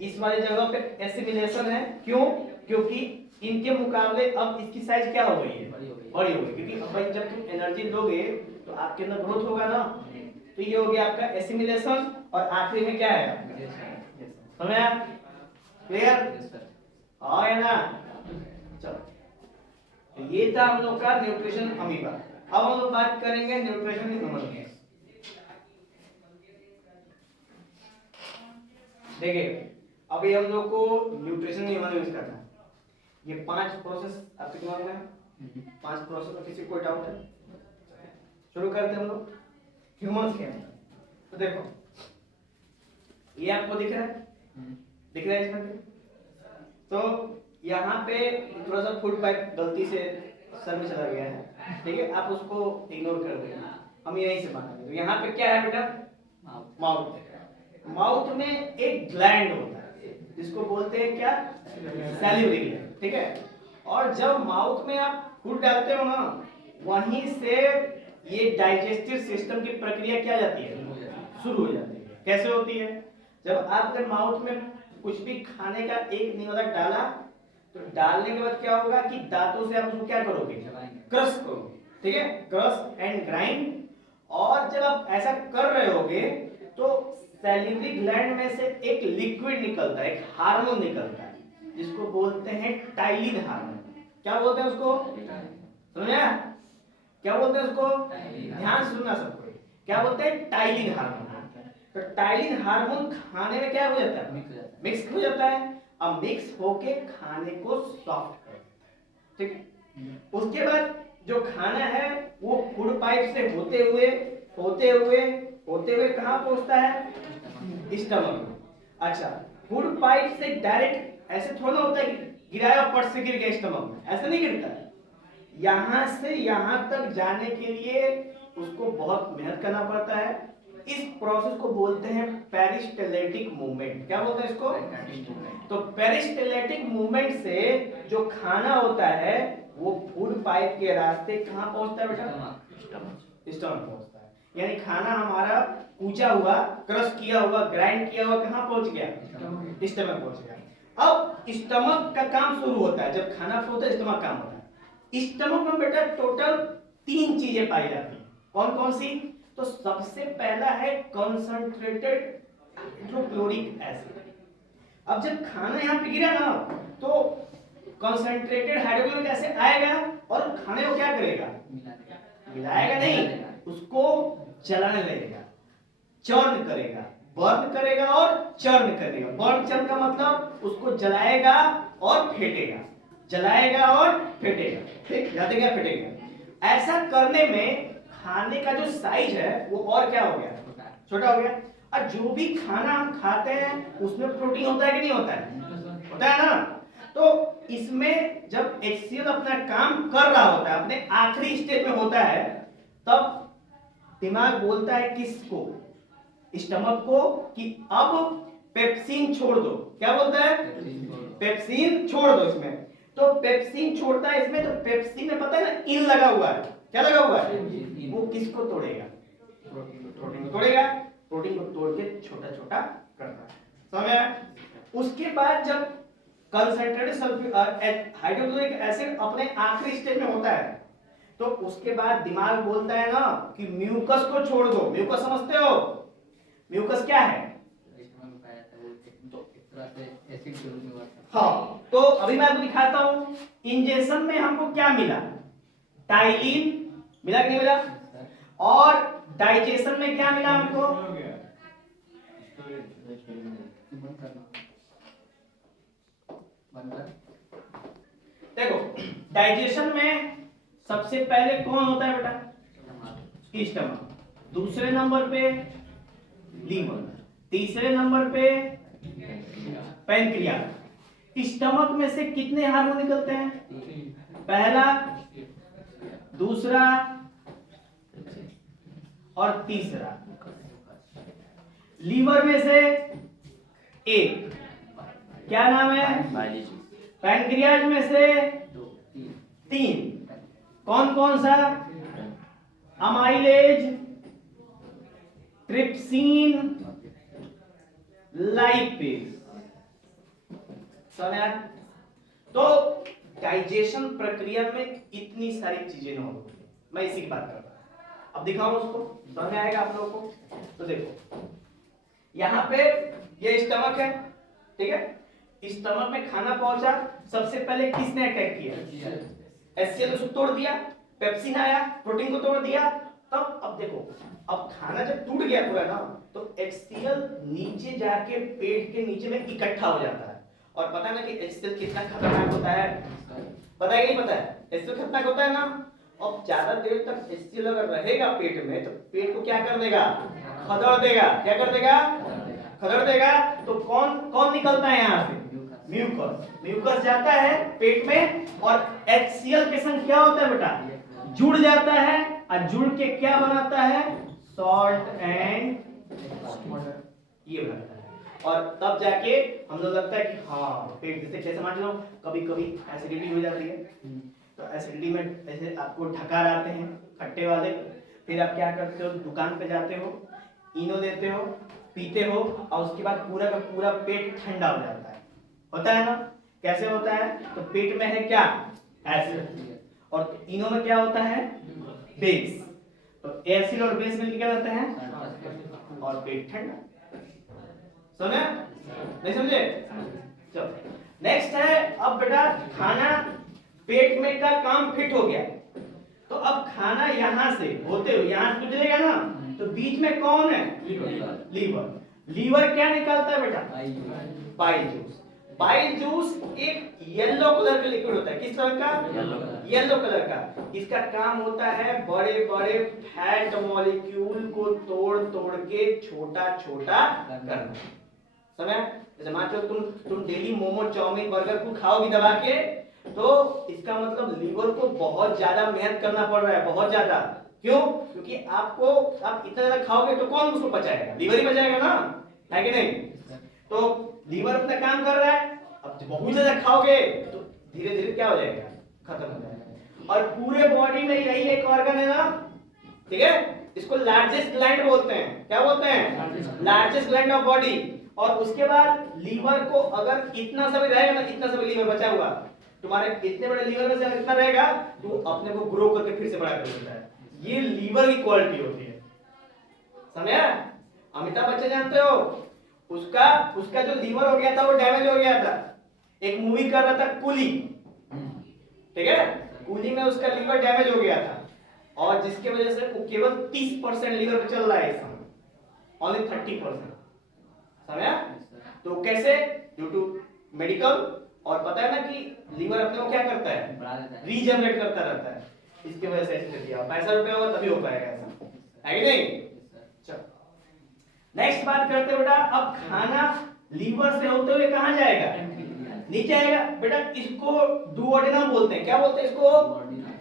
इस वाली जगह पे एसिमिलेशन है। क्यों? क्योंकि इनके मुकाबले अब इसकी साइज क्या हो गई है, बड़ी हो गई, क्योंकि अब भाई जब तुम एनर्जी लोगे तो आपके अंदर ग्रोथ होगा ना, तो ये हो गया आपका एसिमिलेशन, और आखिरी में क्या है, समझ आया? क्लियर? Yes sir. हाँ या ना? चलो, तो ये था हम लोग का न्यूट्रिशन अमीबा। अब हम लोग बात करेंगे न्यूट्रिशन इन ह्यूमन बींग्स। देखिए अभी हम लोग को न्यूट्रिशन इन ह्यूमन बींग्स करना है। ये 5 प्रोसेस आपके दिमाग में है, 5 प्रोसेस में किसी को डाउट है? शुरू करते हैं हम लोग ह्यूमंस के अंदर। तो देखो ये आपको दिख रहा है, दिख रहा है इसमें भी? तो यहाँ पे थोड़ा सा फूड पाइप गलती से सर में चला गया है, ठीक है, आप उसको इग्नोर कर देंगे, हम यहीं से मानेंगे। तो यहाँ पे क्या है बेटा, माउथ। माउथ में एक ग्लैंड होता है जिसको बोलते हैं क्या, सैलिवरी ग्लैंड, ठीक है। और जब माउथ में आप फूड डालते हो ना, वहीं से ये डाइजेस्टिव सिस्टम की प्रक्रिया क्या जाती है, शुरू हो जाती है। कैसे होती है, जब आपने माउथ में कुछ भी खाने का एक निवारक डाला, तो डालने के बाद क्या होगा कि दांतों से आप उसको क्या करोगे, क्रश करोगे, ठीक है, क्रश एंड ग्राइंड। और जब आप ऐसा कर रहे होगे तो सैलिवरी ग्लैंड में से एक लिक्विड निकलता है, एक हार्मोन निकलता है जिसको बोलते हैं टाइलिन हार्मोन। क्या बोलते हैं उसको, समझा? क्या बोलते हैं उसको, ध्यान सुनना सबको, क्या बोलते हैं, टाइलिन हार्मोन। तो टाइलिन हार्मोन खाने में क्या हो जाता है, मिक्स हो जाता है। अब मिक्स होके खाने को सॉफ्ट कर देता है, ठीक है। उसके बाद जो खाना है वो फूड पाइप से होते हुए कहाँ पहुंचता है, स्टमक में। अच्छा, फूड पाइप से डायरेक्ट ऐसे थोड़ा होता है कि गिराया पट से गिर गया स्टमक में, ऐसा नहीं गिरता है। यहाँ से यहाँ तक जाने के लिए उसको बहुत मेहनत करना पड़ता है। इस प्रोसेस को बोलते हैं पेरिस्टेलेटिक मूवमेंट। क्या बोलते हैं इसको, तो पेरिस्टेलेटिक मूवमेंट से जो खाना होता है वो फूड पाइप के रास्ते कहाँ पहुंचता है बेटा, स्टमक पहुंचता है। यानी खाना हमारा कूचा हुआ, क्रश किया हुआ, ग्राइंड किया हुआ कहाँ पहुंच गया, स्टमक पहुंच गया। अब स्टमक का काम शुरू होता है, जब खाना पहुंचता है स्टमक काम होता है। स्टमक में बेटा टोटल 3 चीजें पाई जाती हैं। कौन कौन सी, तो सबसे पहला है कंसंट्रेटेड हाइड्रोक्लोरिक एसिड। अब जब खाना यहाँ पे गिरा ना, तो कंसंट्रेटेड हाइड्रोक्लोरिक एसिड आएगा और खाने को क्या करेगा, मिलाएगा नहीं, उसको जलाने लगेगा, चर्न करेगा, बर्न करेगा और चर्न करेगा। बर्न चर्न का मतलब उसको जलाएगा और फेंटेगा, जलाएगा और फेंटेगा, ठीक, जलाएगा फेंटेगा। ऐसा करने में खाने का जो साइज है वो और क्या हो गया, छोटा हो गया। और जो भी खाना हम खाते हैं उसमें प्रोटीन होता है कि नहीं होता है, होता है ना। तो इसमें जब HCl अपना काम कर रहा होता है, अपने आखिरी स्टेज में होता है, तब दिमाग बोलता है किसको, स्टमक को कि अब पेप्सिन छोड़ दो। क्या बोलता है? पेप्सिन छोड़ दो इसमें। तो पेप्सिन छोड़ता है इसमें, तो पेप्सिन में पता है ना इन लगा हुआ है। क्या लगा हुआ है? वो किसको तोड़ेगा? प्रोटीन को तोड़ेगा। प्रोटीन को तोड़ के छोटा छोटा करता है। समझ आया? उसके बाद जब कंसंट्रेटेड हाइड्रोक्लोरिक एसिड अपने आखिरी स्टेज में होता है, तो उसके बाद दिमाग बोलता है ना कि म्यूकस को छोड़ दो। म्यूकस समझते हो? म्यूकस क्या है? हाँ, तो अभी मैं आपको दिखाता हूं। इंजेक्शन में हमको क्या मिला? टाइलिन मिला कि नहीं मिला? और डाइजेशन में क्या मिला हमको? देखो, डाइजेशन में सबसे पहले कौन होता है बेटा? स्टमक। दूसरे नंबर पे लीवर। तीसरे नंबर पे पैनक्रियास। स्टमक में से कितने हार्मोन निकलते हैं? पहला, दूसरा और तीसरा। लीवर में से एक, क्या नाम है? पैनक्रियाज में से तीन। कौन कौन सा? Amylase, trypsin, lipase. समझ आया? तो डाइजेशन प्रक्रिया में इतनी सारी चीजें न होती, मैं इसी की बात कर रहा हूं। अब दिखाऊं उसको, समझ में आएगा आप लोगों को? तो देखो, यहां पे ये स्टमक है, ठीक है? स्टमक में खाना पहुंचा, सबसे पहले किसने अटैक किया? HCl उसको तोड़ दिया, पेप्सिन आया, प्रोटीन को तोड़ दिया। तब अब देखो, अब खाना जब टूट गया पूरा ना, तो HCl नीचे जाके पेट के नीचे में इकट्ठा हो जाता है। और पता है ना कि HCl कितना खतरनाक होता है? पता है कि नहीं पता है? HCl खतरनाक होता है ना। अब ज्यादा देर तक HCl अगर रहेगा पेट में, तो पेट को क्या कर देगा? खदड़ देगा। क्या कर देगा? खदड़ देगा। तो कौन कौन निकलता है यहाँ से? म्यूकस। म्यूकस जाता है पेट में, और HCl के संग क्या होता है बेटा? जुड़ जाता है, और जुड़ के क्या बनाता है? सॉल्ट एंड ये बनाता है। और तब जाके हम लोग लगता है कि हाँ पेट, जैसे कैसे मान लो कभी कभी एसिडिटी हो जाती है, तो एसिडिटी में ऐसे आपको ढकार आते हैं खट्टे वाले। फिर आप क्या करते हो? दुकान पे जाते हो, इनो लेते हो, पीते हो, और उसके बाद पूरा का पूरा पेट ठंडा हो जाता है। होता है ना? कैसे होता है? तो पेट में है क्या? एसिड, और इनो में क्या होता है? बेस। तो एसिड और बेस मिलकर क्या होता है? और पेट ठंडा। समझे? नहीं समझे? चलो नेक्स्ट है, अब बेटा खाना पेट में का काम फिट हो गया, तो अब खाना यहां से होते हुए यहां से गुजरेगा ना, तो बीच में कौन है? लीवर। लीवर क्या निकालता है बेटा? Bile juice. बाइल जूस एक येलो कलर का लिक्विड होता है। किस कलर का? येलो कलर का। इसका काम होता है बड़े बड़े फैट मॉलिक्यूल को तोड़ तोड़ के छोटा छोटा करना। समझ? जैसे मान लो तुम डेली मोमो, चाउमीन, बर्गर कुछ खाओगी दबा के, तो इसका मतलब लीवर को बहुत ज्यादा मेहनत करना पड़ रहा है, बहुत ज्यादा। क्यों? क्योंकि आप इतना ज्यादा खाओगे तो कौन उसको पचाएगा? लीवर ही पचाएगा ना, है कि नहीं? तो लीवर अपना काम कर रहा है। अब बहुत ज्यादा खाओगे तो धीरे धीरे क्या हो जाएगा? खत्म हो जाएगा। और पूरे बॉडी में यही एक ऑर्गन है ना, ठीक है? इसको लार्जेस्ट ग्लैंड बोलते हैं। क्या बोलते हैं? Largest gland of body. और उसके बाद लीवर को अगर इतना सा भी रहेगा ना, इतना सा भी लीवर बचा हुआ, तुम्हारे इतने बड़े लीवर में से इतना रहेगा, तो अपने को ग्रो करके फिर से बड़ा कर देता है। ये लीवर की क्वालिटी होती है। समझा? अमिताभ बच्चन जानते हो, उसका जो लीवर हो गया था वो डैमेज हो गया था। एक मूवी कर रहा था कूली, ठीक है? कूली में उसका लीवर डैमेज हो गया था, और जिसके वजह से वो केवल 30% लीवर पे चल रहा है इस समय, ओनली 30%। समझा? तो कैसे? Due to medical. और पता है ना कि लीवर अपने को क्या करता है? रीजनरेट करता रहता है। इसकी वजह से ऐसे किया। पैसा रुपया होगा तभी हो पाएगा ऐसा, है कि नहीं? चलो नेक्स्ट बात करते हैं बेटा। अब खाना लीवर से होते हुए कहां जाएगा? नीचे आएगा बेटा। इसको डुओडेनम बोलते हैं। क्या बोलते हैं इसको?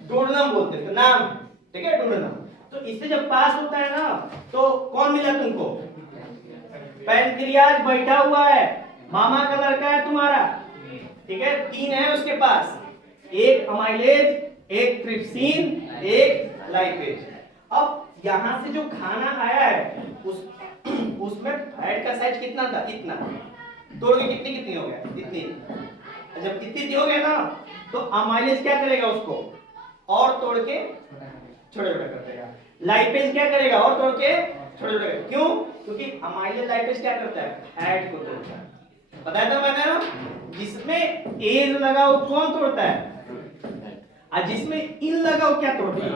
डुओडेनम बोलते हैं। तो नाम, ठीक है, डुओडेनम। तो इससे जब पास होता है ना, तो कौन मिला तुमको? पैनक्रियाज बैठा हुआ है, मामा का लड़का है तुम्हारा, ठीक है, 3 है उसके पास, एक अमाइलेज, एक ट्रिप्सिन, एक लाइपेज। अब यहाँ से जो खाना आया है उसमें फैट का साइज कितना था, इतना, तोड़ के कितनी हो गया, इतनी। जब इतनी हो गया ना तो अमाइलेज क्या करेगा, उसको और तोड़ के छोटा छोटा कर देगा। लाइपेज क्या करेगा, और तोड़ के छोटा छोटा। क्यों? क्योंकि अमाइलेज लाइपेज क्या करता है, फैट को तोड़ता है। बताया था मैंने ना, जिसमें एज लगा वो कौन तोड़ता है, और जिसमें इन लगा वो क्या तोड़ता है।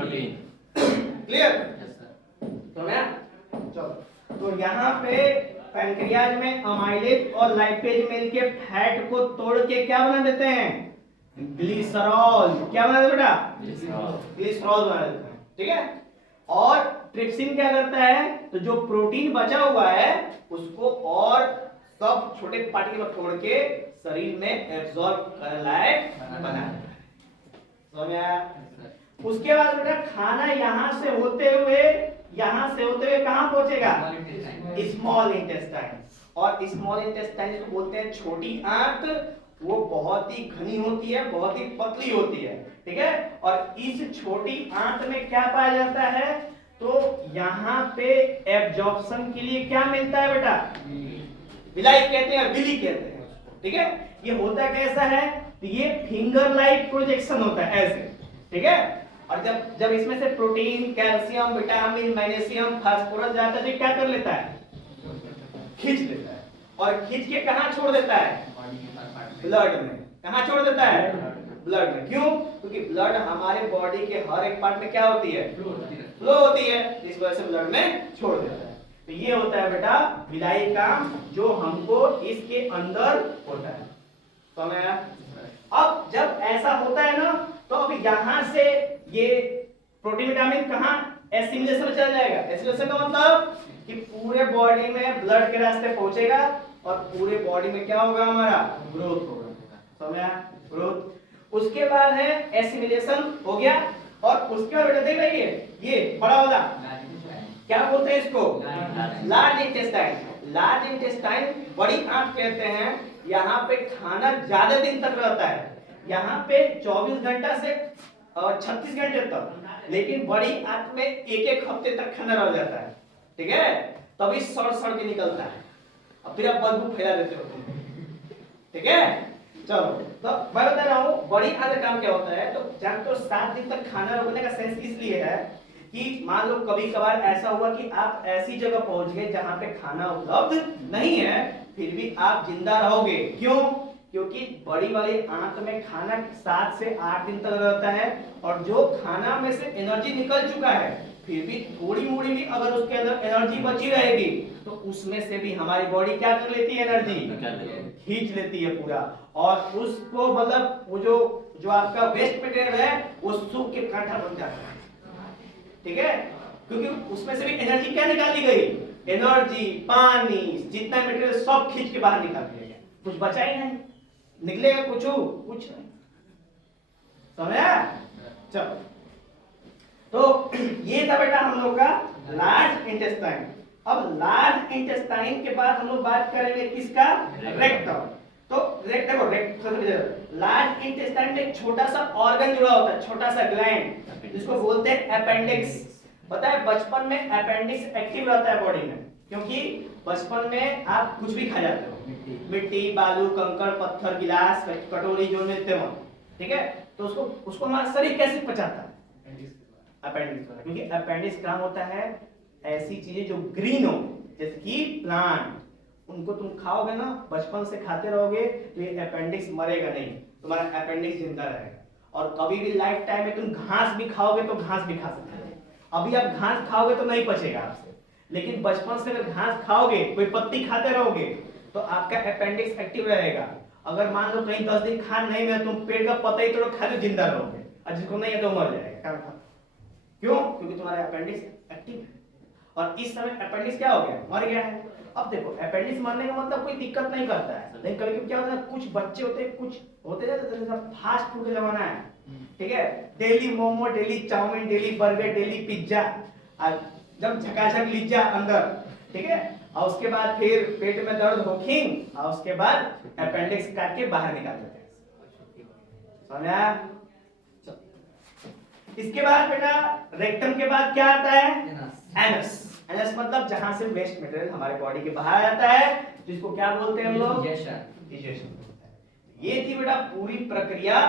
क्लियर? तो मैं चलो, तो यहाँ पे पैनक्रियाज में अमाइलेज और लाइपेज मिलके फैट को तोड़ के क्या बना देते हैं, ग्लिसरॉल। क्या बना देते बेटा, ग्लिसरॉल बना देते हैं, ठीक है। और ट्रिप्सिन क्या करता है, तो जो प्रोटीन बचा हुआ है उसको और सब छोटे पार्टिकल तोड़ के शरीर में एब्जॉर्ब करने लायक बना देता है। समझ में आया? उसके बाद बेटा खाना यहाँ से होते हुए कहाँ पहुंचेगा, स्मॉल इंटेस्टाइन। और स्मॉल इंटेस्टाइन को बोलते हैं छोटी आंत। वो बहुत ही घनी होती है, बहुत ही पतली होती है, ठीक है। और इस छोटी आंत में क्या पाया जाता है, तो यहाँ पे एब्जॉर्प्शन के लिए क्या मिलता है बेटा, विलाई कहते हैं, विली कहते हैं उसको, ठीक है। ये होता कैसा है, तो ये फिंगर लाइक प्रोजेक्शन होता है ऐसे, ठीक है। और जब इसमें से protein, calcium, vitamin, magnesium, phosphorus जाता है तो क्या कर लेता है, खींच लेता है। और खींच के कहाँ छोड़ देता है, ब्लड में। कहाँ छोड़ देता है, ब्लड में। क्यों? क्योंकि ब्लड हमारे बॉडी के हर एक पार्ट में क्या होती है, फ्लो होती है, इस वजह से ब्लड में छोड़ देता है। तो ये होता है बेटा विलाई काम, जो हमको इसके अंदर होता है। समझ आया? अब जब ऐसा होता है ना, तो अब यहाँ से ये प्रोटीन विटामिन कहाँ एसिमिलेशन में चला जाएगा। एसिमिलेशन का मतलब कि पूरे बॉडी में ब्लड के रास्ते पहुंचेगा और पूरे बॉडी में क्या होगा, हमारा ग्रोथ होगा। समझ आया? ग्रोथ। उसके बाद है एसिमिलेशन हो गया, और उसके बाद बेटा देख रही है ये बड़ा वाला क्या बोलते हैं इसको, लार्ज इंटेस्टाइन। लार्ज इंटेस्टाइन बड़ी आंत कहते हैं। यहाँ पे खाना ज्यादा दिन तक रहता है, यहाँ पे 24 घंटा से 36 घंटे तक, लेकिन बड़ी आंत में एक हफ्ते तक खाना रह जाता है, ठीक है। तभी सड़ के निकलता है, अब फिर आप बदबू फैला देते हो, ठीक है। चलो, तो मैं बता रहा हूँ बड़ी आंत का काम क्या होता है। तो जब तो 7 दिन तक खाना रोकने का सेंस इसलिए है कि मान लो कभी कभार ऐसा हुआ कि आप ऐसी जगह पहुंच गए जहां पे खाना उपलब्ध नहीं है, फिर भी आप जिंदा रहोगे। क्यों? क्योंकि बड़ी वाली आंत में खाना 7 से 8 दिन तक रहता है, और जो खाना में से एनर्जी निकल चुका है, फिर भी थोड़ी मोड़ी भी अगर उसके अंदर एनर्जी बची रहेगी, तो उसमें से भी हमारी बॉडी क्या कर लेती है, एनर्जी खींच लेती है पूरा, और उसको मतलब वो जो आपका वेस्ट मटेरियल है वो सूख के कांटा बन जाता है, ठीक है। क्योंकि उसमें से भी एनर्जी क्या निकाली गई, एनर्जी, पानी, जितना मटेरियल सब खींच के बाहर निकाल दिया गया, कुछ बचा ही नहीं, निकलेगा कुछ नहीं। समझा? चलो, तो ये था बेटा हम लोग का लार्ज इंटेस्टाइन। अब लार्ज इंटेस्टाइन के बाद हम लोग बात करेंगे किसका, रेक्टम। तो लार्ज इंटेस्टाइन में एक छोटा सा ऑर्गन जुड़ा होता है, छोटा सा ग्लैंड, जिसको बोलते हैं अपेंडिक्स। पता है बचपन में अपेंडिक्स एक्टिव रहता है बॉडी में, क्योंकि बचपन में आप कुछ भी खा जाते हो, मिट्टी, बालू, कंकड़, पत्थर, गिलास, कटोरी, जो मिलते हो, ठीक है। तो उसको हमारा शरीर कैसे पचाता है, अपेंडिक्स, क्योंकि अपेंडिक्स काम होता है ऐसी चीजें जो ग्रीन हो, जैसे कि प्लांट, उनको तुम खाओगे ना, बचपन से खाते रहोगे, तो ये अपेंडिक्स मरेगा नहीं, तुम्हारा अपेंडिक्स जिंदा रहेगा। और कभी भी लाइफ टाइम में तुम घास भी खाओगे तो घास भी खा सकते हो। अभी आप घास खाओगे तो नहीं पचेगा आपसे, लेकिन बचपन से अगर घास खाओगे, कोई पत्ती खाते रहोगे, तो आपका अपेंडिक्स एक्टिव रहेगा। अगर मान लो कहीं 10 दिन खान नहीं मिला, तुम पेड़ का पत्ता ही तोड़ खा के जिंदा रहोगे, और जिसको नहीं है तो मर जाएगा। क्यों? क्योंकि तुम्हारा अपेंडिक्स एक्टिव है, और इस समय अपेंडिक्स क्या हो गया, मर गया है। अब देखो अपेंडिक्स मरने का मतलब कोई दिक्कत नहीं करता है, लेकिन कभी क्या होता है, कुछ बच्चे होते हैं, कुछ होते हैं फास्ट फूड का जमाना है, ठीक है, daily momo, daily chow mein, daily burger, daily pizza, जब झकाझक लिज्जा अंदर, ठीक है। और उसके बाद फिर पेट में दर्द होखिंग और उसके बाद अपेंडिक्स काट के बाहर निकाल देते हैं। समझा? इसके बाद बेटा रेक्टम के बाद क्या आता है? एनस। एनस मतलब जहां से वेस्ट मटेरियल हमारे बॉडी के बाहर आता है, जिसको क्या बोलते हैं हम लोग? डाइजेशन। ये थी बेटा पूरी प्रक्रिया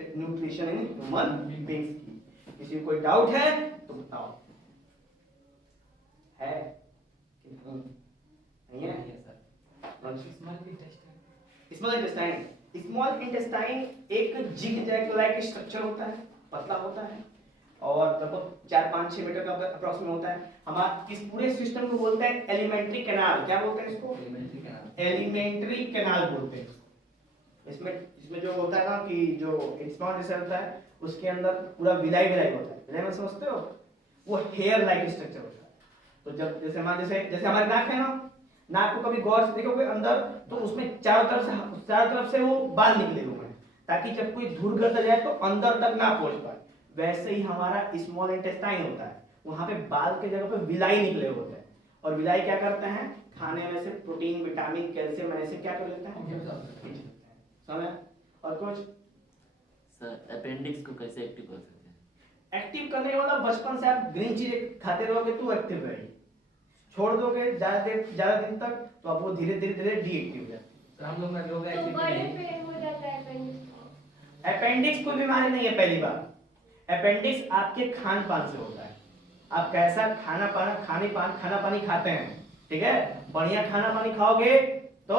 न्यूट्रिशन इन ह्यूमन बीइंग्स की। किसी को कोई डाउट है तो बताओ, है कि नहीं है? स्मॉल इंटेस्टाइन, स्मॉल इंटेस्टाइन एक जिग जैग लाइक स्ट्रक्चर होता है, पतला होता है और लगभग 4-5-6 मीटर का अप्रोक्सीमेट होता है। हमारे इस पूरे सिस्टम को बोलते हैं एलिमेंट्री कैनाल। क्या बोलते हैं इसको? एलिमेंट्री कैनाल बोलते हैं। इसमें जो होता है ना कि जो स्मॉल जैसा होता है उसके अंदर पूरा विलाई होता है। विलाई में समझते हो? वो हेयर लाइक स्ट्रक्चर होता है। तो जब जैसे हमारे नाक है ना, नाक को कभी गौर से देखोगे अंदर तो उसमें चारों तरफ से वो बाल निकले हुए हैं, ताकि जब कोई धूल करता जाए तो अंदर तक ना पहुंच पाए। वैसे ही हमारा स्मॉल इंटेस्टाइन होता है, वहां पे बाल के जगह पे विलाई निकले होते हैं और विलाई क्या करते हैं? खाने में से प्रोटीन, विटामिन, कैल्शियम ऐसे क्या कर लेते हैं? समझ? और कुछ सर अपेंडिक्स को कैसे एक्टिव कर सकते हैं? एक्टिव करने वाला बचपन से आप ग्रीन चीज खाते रहोगे तो एक्टिव रहेगी। छोड़ दोगे ज्यादा दिन तक तो अब वो धीरे धीरे डीएक्टिव हो जाती है। तो हम लोग में लोग तो बड़े पे हो जाता है अपेंडिक्स। अपेंडिक्स कोई बीमारी नहीं है। पहली बात, अपेंडिक्स आपके खान पान से होता है। आप कैसा खाना पानी खाते हैं, ठीक है? बढ़िया खाना पानी खाओगे तो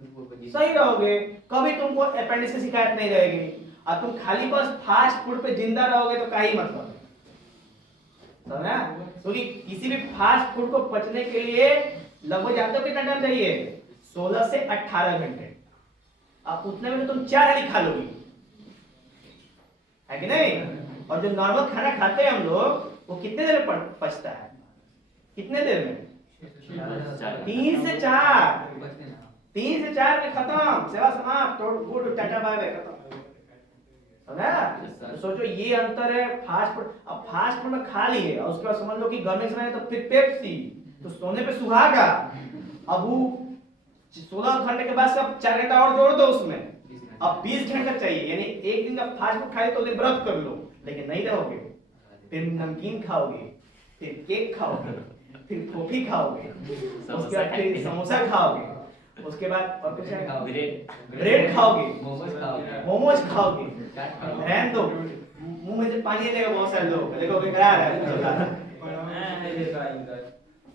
सही रहोगे, कभी तुमको अपेंडिक्स की शिकायत नहीं रहेगी। और तुम खाली बस फास्ट फूड पे जिंदा रहोगे तो क्या ही मतलब है? समझा? क्योंकि किसी भी फास्ट फूड को पचने के लिए लगभग जानते हो कितना टाइम चाहिए? 16 से 18 घंटे। अब उतने में तो तुम 4 हाली खा लोगी, है कि नहीं? और जो नॉर्मल खाना खाते हैं हम लोग वो कितने देर में पचता है? कितने देर में? 3 से 4। 3 से 4 में खत्म, सेवा समाप्त, गुड टाटा बाय बाय, खत्म। समझा? तो सोचो ये अंतर है फास्ट फूड। अब फास्ट फूड में खा लिए और उसके बाद समझ लो कि गर्मी समय तो फिर पेप्सी, तो सोने पे सुहागा। अब वो 16 घंटे के बाद से अब 4 घंटा और जोड़ दो उसमें, अब 20 घंटा चाहिए। यानी एक दिन का फास्ट फूड खाए तो व्रत कर लो, लेकिन नहीं रहोगे। फिर नमकीन खाओगे, फिर केक खाओगे, फिर कॉफी खाओगे, उसके बाद फिर समोसा खाओगे, उसके बाद और कुछ ब्रेड खाओगे, मोमोज खाओगे। रहने दो, मुंह में से पानी आएगा बहुत सारे लोग, देखो बेकार है।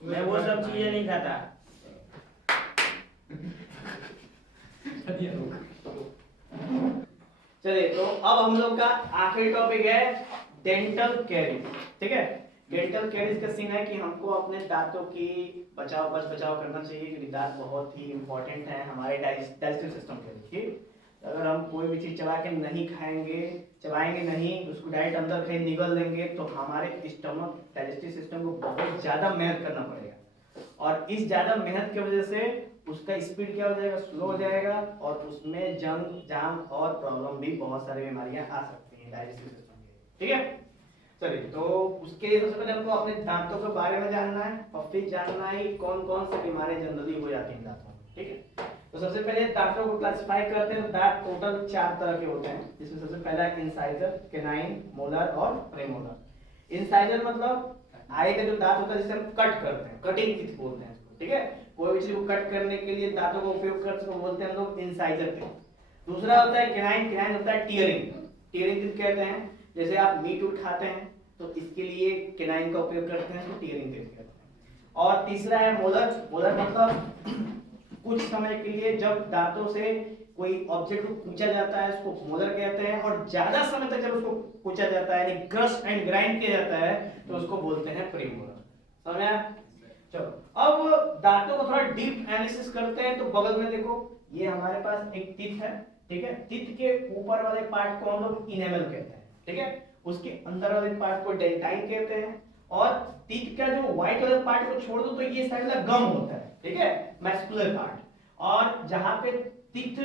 मैं वो सब चीजें नहीं खाता। चलिए, तो अब हम लोग का आखिरी टॉपिक है डेंटल कैरीज। ठीक है? डेंटल कैरीज का सीन है कि हमको अपने दांतों की बचाव करना चाहिए, क्योंकि दांत बहुत ही इंपॉर्टेंट है हमारे डाइजेस्टिव सिस्टम के लिए। अगर हम कोई भी चीज चबा के नहीं खाएंगे, चबाएंगे नहीं, उसको डायरेक्ट अंदर कहीं निगल लेंगे तो हमारे स्टमक डाइजेस्टिव सिस्टम को बहुत ज्यादा मेहनत करना पड़ेगा। और इस ज्यादा मेहनत की वजह से उसका स्पीड क्या हो जाएगा? स्लो हो जाएगा और उसमें जंग, जाम और प्रॉब्लम भी, बहुत सारी बीमारियां आ सकती हैं डाइजेस्टिव सिस्टम के। ठीक है? चलिए, तो उसके लिए सबसे पहले हमको अपने दांतों के बारे में जानना है और फिर जानना है कौन कौन सी बीमारियां जनरली हो जाती हैं दांतों में। ठीक है? तो सबसे पहले दांतों को क्लासिफाई करते हैं। दांत टोटल 4 तरह के होते हैं, जिसमें सबसे पहला है इंसाइजर, कैनाइन, मोलर और प्रेमोलर। इंसाइजर मतलब आगे का जो दांत होता है जिसे हम कट करते हैं, कटिंग टीथ बोलते हैं इसको। ठीक है? कोई भी चीज को कट करने के लिए दांतों का उपयोग करते हैं, उसको बोलते हैं हम लोग इंसाइजर टीथ। दूसरा होता है कैनाइन। कैनाइन होता है टीयरिंग टीथ कहते हैं। जैसे आप मीट उट खाते हैं तो इसके लिए कैनाइन का उपयोग करते हैं, इसको टीयरिंग टीथ कहते हैं। और तीसरा है मोलर। मोलर मतलब कुछ समय के लिए जब दांतों से कोई ऑब्जेक्ट को कूचा जाता है उसको मोलर कहते हैं, और ज्यादा समय तक जब उसको कूचा जाता है यानी क्रश एंड ग्राइंड किया जाता है तो उसको बोलते हैं प्रीमोलर। समझ आया? चलो, अब दांतों को थोड़ा डीप एनालिसिस करते हैं। तो बगल में देखो, ये हमारे पास एक टीथ है। ठीक है? टीथ के ऊपर वाले पार्ट को हम लोग इनेमल कहते हैं। ठीक है? उसके अंदर वाले पार्ट को डेंटाइन कहते हैं। और टीथ का जो व्हाइट वाले पार्ट को छोड़ दो तो ये साइड वाला गम होता है। ठीक है? Muscular part. और जहां पे टीथ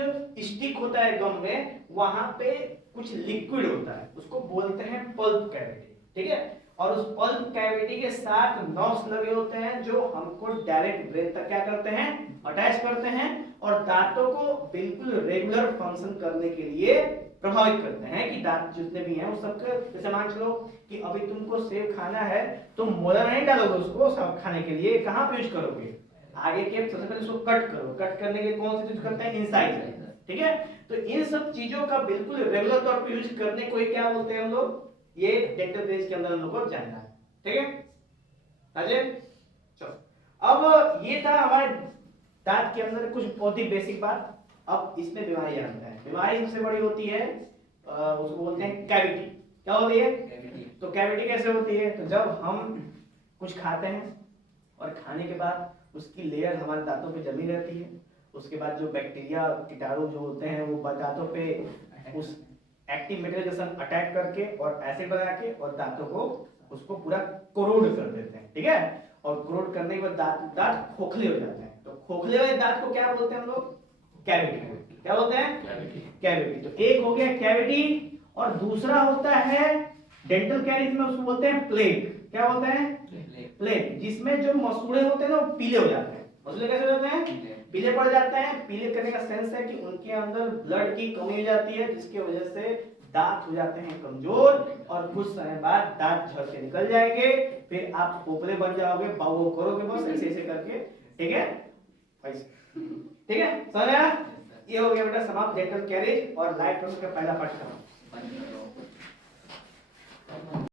स्टिक होता है गम में, वहां पे कुछ लिक्विड होता है, उसको बोलते हैं पल्प कैविटी। ठीक है? और उस पल्प कैविटी के साथ नॉब्स लगे होते हैं जो हमको डायरेक्ट ब्रेन तक क्या करते हैं, अटैच करते हैं और दांतों को बिल्कुल रेगुलर फंक्शन करने के लिए प्रभावित करते हैं कि दांत जितने भी हैं उस सबके, जैसे मान लो कि अभी तुमको सेब खाना है, तुम मोला नहीं डालोगे उसको सब खाने के लिए, कहाँ पे यूज करोगे, आगे के सबसे पहले उसको कट करो, कट करने के लिए कौन सी यूज करते हैं, इंसाइजर, ठीक है। तो इन सब चीजों का बिल्कुल रेगुलर तौर पे यूज करने को क्या बोलते हैं हम लोग, ये डेंटल कैरिज के अंदर हम लोग को जानना है, ठीक है अजय। चलो अब ये था हमारे दांत के अंदर कुछ बहुत ही बेसिक बात। अब इसमें बीमारी आता है, बीमारी सबसे बड़ी होती है उसको बोलते हैं कैविटी। क्या होती है तो कैविटी कैसे होती है, तो जब हम कुछ खाते हैं और खाने के बाद उसकी लेयर हमारे दांतों पे जमी रहती है, उसके बाद जो बैक्टीरिया कीटाणु जो होते हैं वो दांतों पे उस एक्टिव मटेरियल के साथ अटैक करके और एसिड बना के और दांतों को उसको पूरा कोरोड कर देते हैं, ठीक है। और कोरोड करने के बाद दांत खोखले हो जाते हैं, तो खोखले हुए दांत को क्या बोलते हैं हम लोग, कैविटी। क्या बोलते हैं, कैविटी। तो एक हो गया कैविटी और दूसरा होता है डेंटल कैरिज में उसको बोलते हैं प्लेक। क्या बोलते हैं, प्लेक, जिसमें जो मसूड़े होते हैं ना वो पीले हो जाते हैं। मसूड़े कैसे हो जाते हैं, पीले पड़ जाते हैं। पीले करने का सेंस है कि उनके अंदर ब्लड की कमी हो जाती है, जिसकी वजह से दांत हो जाते हैं कमजोर और कुछ समय बाद दांत झड़ के निकल जाएंगे, फिर आप पोपले बन जाओगे, बाऊ करोगे बस ऐसे ऐसे करके, ठीक है ऐसे, ठीक है समझ आया। ये हो गया बेटा समाप्त डेंटल कैरिज और लाइफ प्रोसेस का पहला पार्ट खत्म।